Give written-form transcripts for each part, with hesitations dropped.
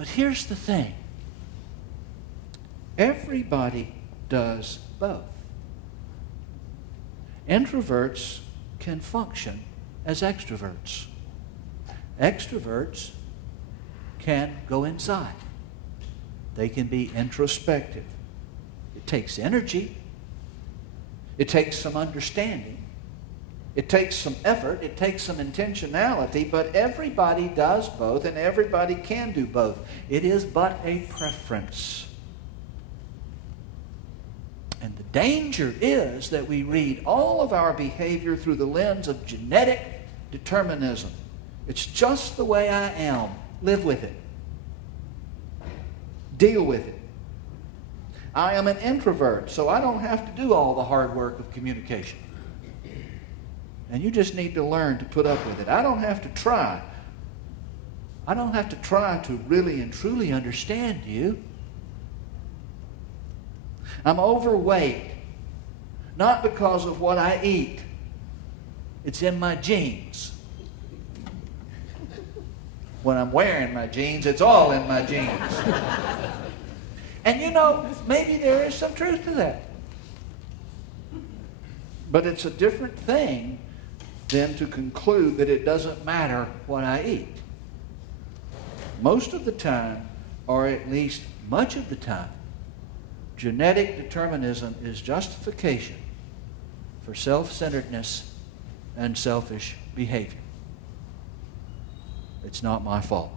But here's the thing. Everybody does both. Introverts can function as extroverts. Extroverts can go inside. They can be introspective. It takes energy. It takes some understanding. It takes some effort. It takes some intentionality. But everybody does both, and everybody can do both. It is but a preference. And the danger is that we read all of our behavior through the lens of genetic determinism. It's just the way I am. Live with it. Deal with it. I am an introvert, so I don't have to do all the hard work of communication. And you just need to learn to put up with it. I don't have to try. I don't have to try to really and truly understand you. I'm overweight, not because of what I eat. It's in my genes. When I'm wearing my jeans, it's all in my jeans. And you know, maybe there is some truth to that. But it's a different thing than to conclude that it doesn't matter what I eat. Most of the time, or at least much of the time, genetic determinism is justification for self-centeredness and selfish behavior. It's not my fault.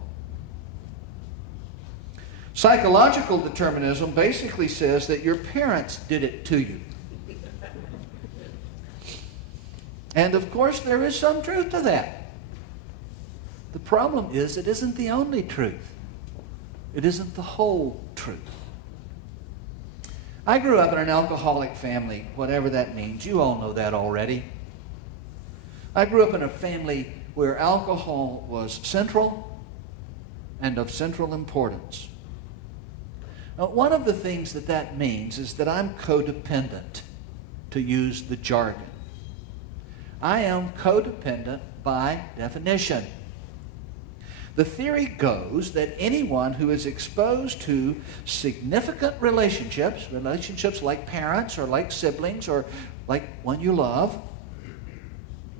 Psychological determinism basically says that your parents did it to you. And of course, there is some truth to that. The problem is it isn't the only truth. It isn't the whole truth. I grew up in an alcoholic family, whatever that means. You all know that already. I grew up in a family where alcohol was central and of central importance. Now, one of the things that means is that I'm codependent, to use the jargon. I am codependent by definition. The theory goes that anyone who is exposed to significant relationships like parents or like siblings or like one you love,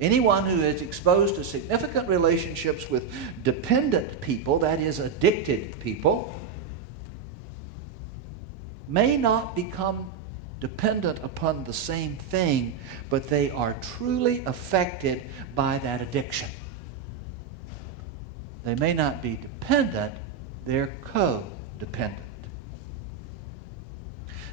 anyone who is exposed to significant relationships with dependent people, that is, addicted people, may not become dependent upon the same thing, but they are truly affected by that addiction. They may not be dependent, they're codependent.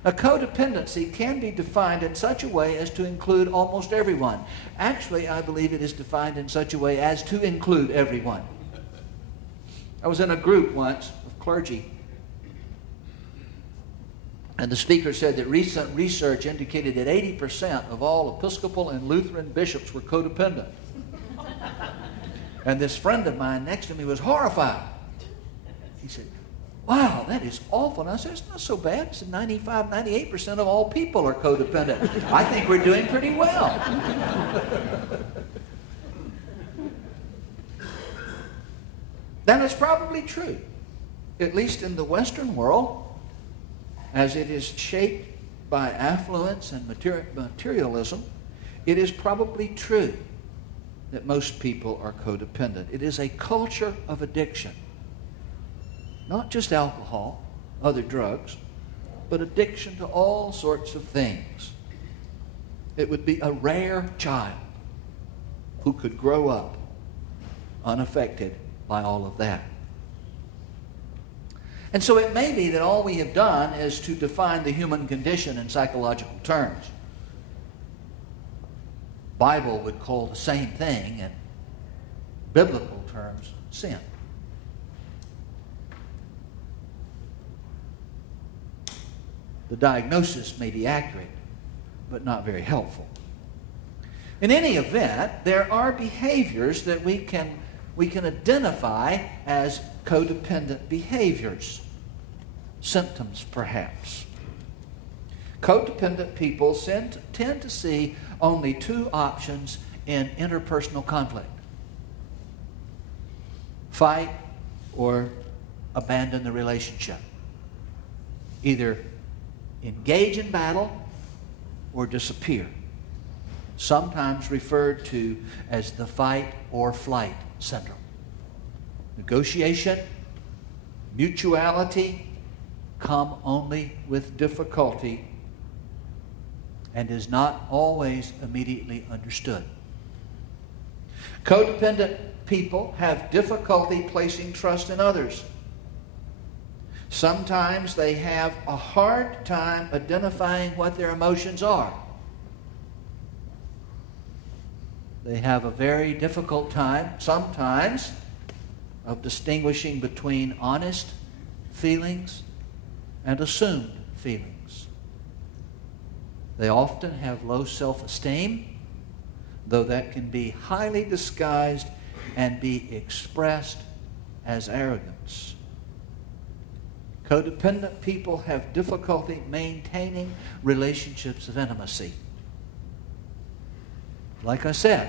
Now, codependency can be defined in such a way as to include almost everyone. Actually, I believe it is defined in such a way as to include everyone. I was in a group once of clergy, and the speaker said that recent research indicated that 80% of all Episcopal and Lutheran bishops were codependent. And this friend of mine next to me was horrified. He said, "Wow, that is awful." And I said, "It's not so bad." He said, 95-98% of all people are codependent. I think we're doing pretty well. That is probably true, at least in the Western world, as it is shaped by affluence and materialism. It is probably true that most people are codependent. It is a culture of addiction. Not just alcohol, other drugs, but addiction to all sorts of things. It would be a rare child who could grow up unaffected by all of that. And so it may be that all we have done is to define the human condition in psychological terms. Bible would call the same thing in biblical terms sin. The diagnosis may be accurate, but not very helpful. In any event, there are behaviors that we can identify as codependent behaviors. Symptoms, perhaps. Codependent people tend to see only two options in interpersonal conflict: fight or abandon the relationship. Either engage in battle or disappear. Sometimes referred to as the fight or flight syndrome. Negotiation, mutuality come only with difficulty and is not always immediately understood. Codependent people have difficulty placing trust in others. Sometimes they have a hard time identifying what their emotions are. They have a very difficult time, sometimes, of distinguishing between honest feelings and assumed feelings. They often have low self-esteem, though that can be highly disguised and be expressed as arrogance. Codependent people have difficulty maintaining relationships of intimacy. Like I said,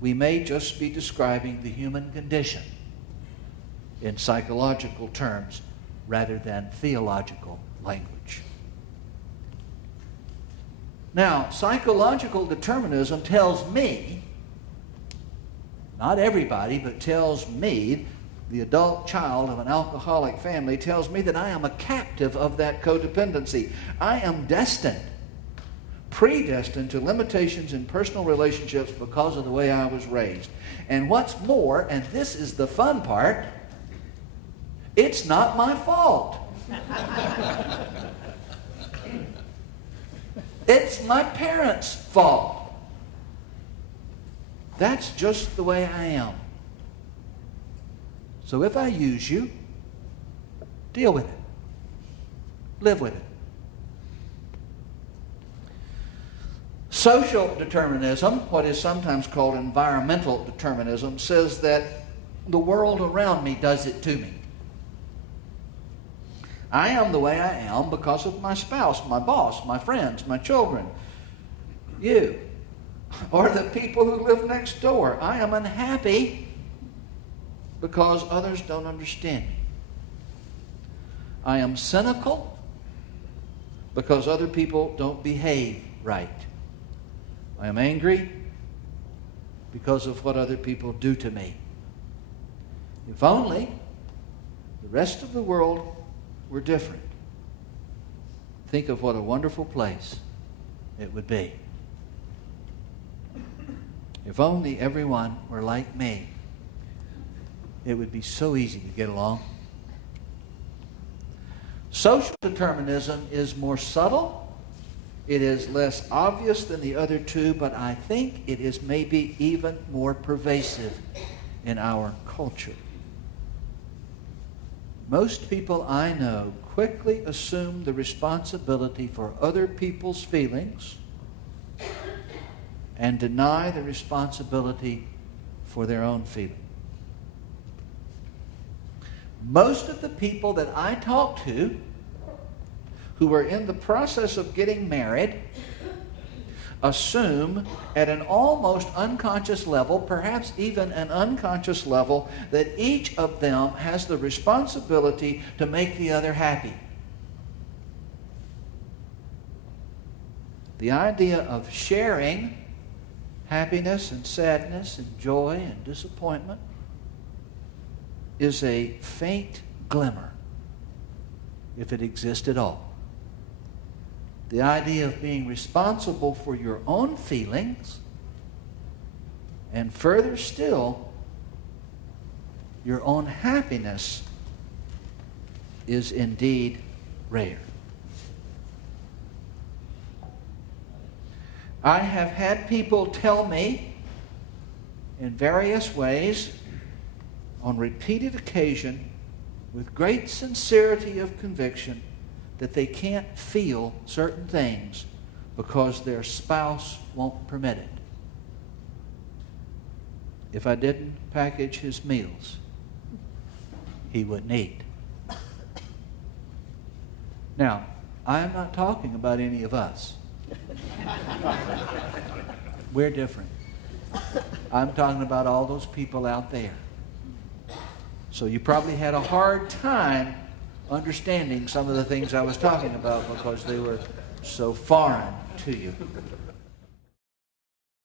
we may just be describing the human condition in psychological terms rather than theological language. Now, psychological determinism tells me, not everybody, but tells me, the adult child of an alcoholic family, tells me that I am a captive of that codependency. I am destined, predestined to limitations in personal relationships because of the way I was raised. And what's more, and this is the fun part, it's not my fault. It's my parents' fault. That's just the way I am. So if I use you, deal with it. Live with it. Social determinism, what is sometimes called environmental determinism, says that the world around me does it to me. I am the way I am because of my spouse, my boss, my friends, my children, you, or the people who live next door. I am unhappy because others don't understand me. I am cynical because other people don't behave right. I am angry because of what other people do to me. If only the rest of the world were different. Think of what a wonderful place it would be. If only everyone were like me, it would be so easy to get along. Social determinism is more subtle. It is less obvious than the other two, but I think it is maybe even more pervasive in our culture. Most people I know quickly assume the responsibility for other people's feelings and deny the responsibility for their own feelings. Most of the people that I talk to who are in the process of getting married assume at an almost unconscious level, perhaps even an unconscious level, that each of them has the responsibility to make the other happy. The idea of sharing happiness and sadness and joy and disappointment is a faint glimmer, if it exists at all. The idea of being responsible for your own feelings, and further still, your own happiness, is indeed rare. I have had people tell me in various ways, on repeated occasion, with great sincerity of conviction, that they can't feel certain things because their spouse won't permit it. If I didn't package his meals, he wouldn't eat. Now, I am not talking about any of us. We're different. I'm talking about all those people out there. So you probably had a hard time understanding some of the things I was talking about because they were so foreign to you.